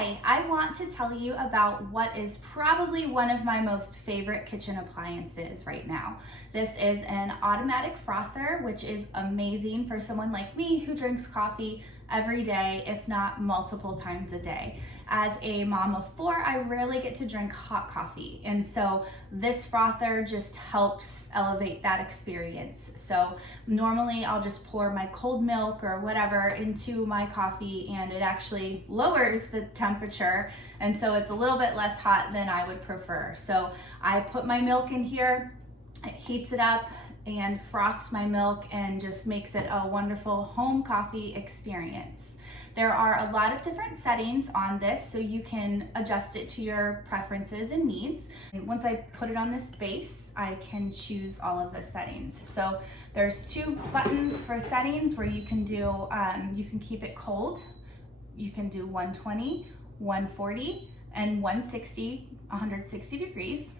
Hi, I want to tell you about what is probably one of my most favorite kitchen appliances right now. This is an automatic frother, which is amazing for someone like me who drinks coffee every day, if not multiple times a day. As a mom of four, I rarely get to drink hot coffee, and so this frother just helps elevate that experience. So normally I'll just pour my cold milk or whatever into my coffee, and it actually lowers the temperature, and so it's a little bit less hot than I would prefer. So I put my milk in here, it heats it up and froths my milk and just makes it a wonderful home coffee experience. There are a lot of different settings on this, so you can adjust it to your preferences and needs. And once I put it on this base, I can choose all of the settings. So there's two buttons for settings where you can do, you can keep it cold. You can do 120, 140, and 160 degrees.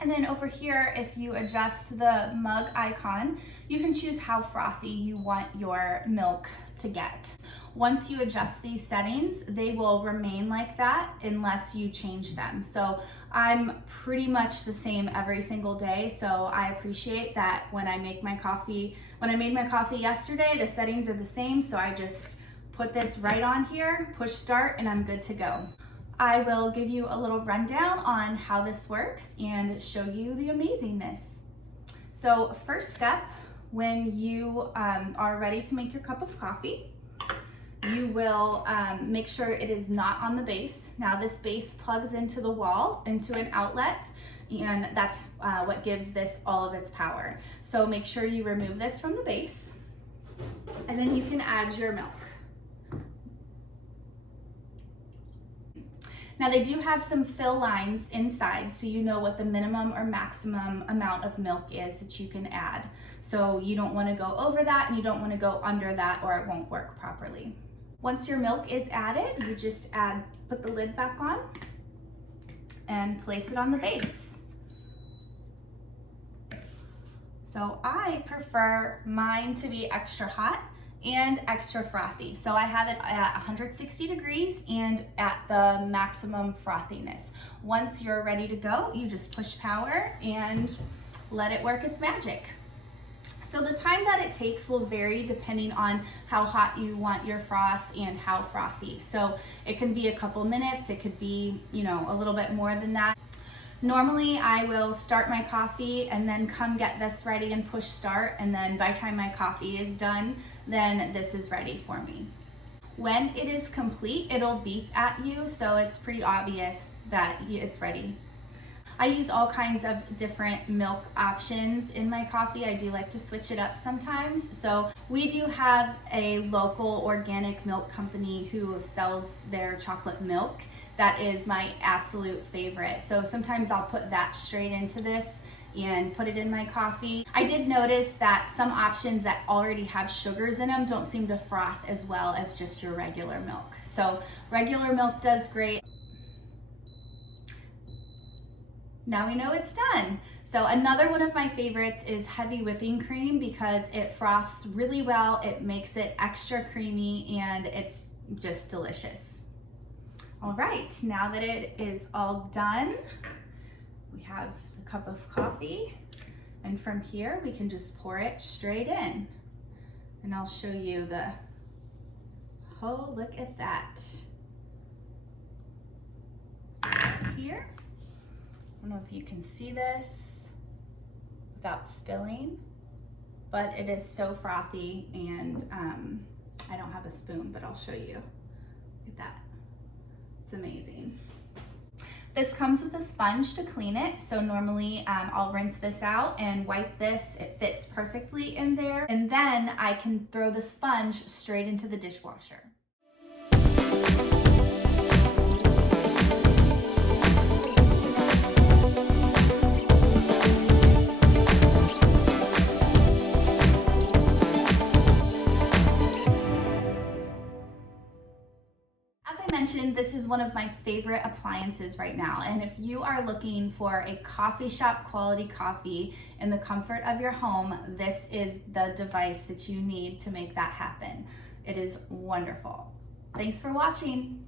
And then over here, if you adjust the mug icon, you can choose how frothy you want your milk to get. Once you adjust these settings, they will remain like that unless you change them. So I'm pretty much the same every single day. So I appreciate that when I make my coffee, when I made my coffee yesterday, the settings are the same. So I just put this right on here, push start, and I'm good to go. I will give you a little rundown on how this works and show you the amazingness. So first step, when you are ready to make your cup of coffee, you will make sure it is not on the base. Now this base plugs into the wall, into an outlet, and that's what gives this all of its power. So make sure you remove this from the base, and then you can add your milk. Now they do have some fill lines inside, so you know what the minimum or maximum amount of milk is that you can add. So you don't want to go over that and you don't want to go under that, or it won't work properly. Once your milk is added, you just put the lid back on and place it on the base. So I prefer mine to be extra hot and extra frothy. So I have it at 160 degrees and at the maximum frothiness. Once you're ready to go, you just push power and let it work its magic. So the time that it takes will vary depending on how hot you want your froth and how frothy. So it can be a couple minutes, it could be, a little bit more than that. Normally I will start my coffee and then come get this ready and push start, and then by the time my coffee is done, then this is ready for me. When it is complete, it'll beep at you, so it's pretty obvious that it's ready. I use all kinds of different milk options in my coffee. I do like to switch it up sometimes. So we do have a local organic milk company who sells their chocolate milk. That is my absolute favorite. So sometimes I'll put that straight into this and put it in my coffee. I did notice that some options that already have sugars in them don't seem to froth as well as just your regular milk. So regular milk does great. Now we know it's done. So another one of my favorites is heavy whipping cream because it froths really well, it makes it extra creamy, and it's just delicious. All right, now that it is all done, we have the cup of coffee, and from here we can just pour it straight in. And I'll show you oh, look at that. So right here. I don't know if you can see this without spilling, but it is so frothy, and I don't have a spoon, but I'll show you. Look at that. It's amazing. This comes with a sponge to clean it. So normally I'll rinse this out and wipe this. It fits perfectly in there. And then I can throw the sponge straight into the dishwasher. Mentioned, this is one of my favorite appliances right now, and if you are looking for a coffee shop quality coffee in the comfort of your home, this is the device that you need to make that happen. It is wonderful. Thanks for watching.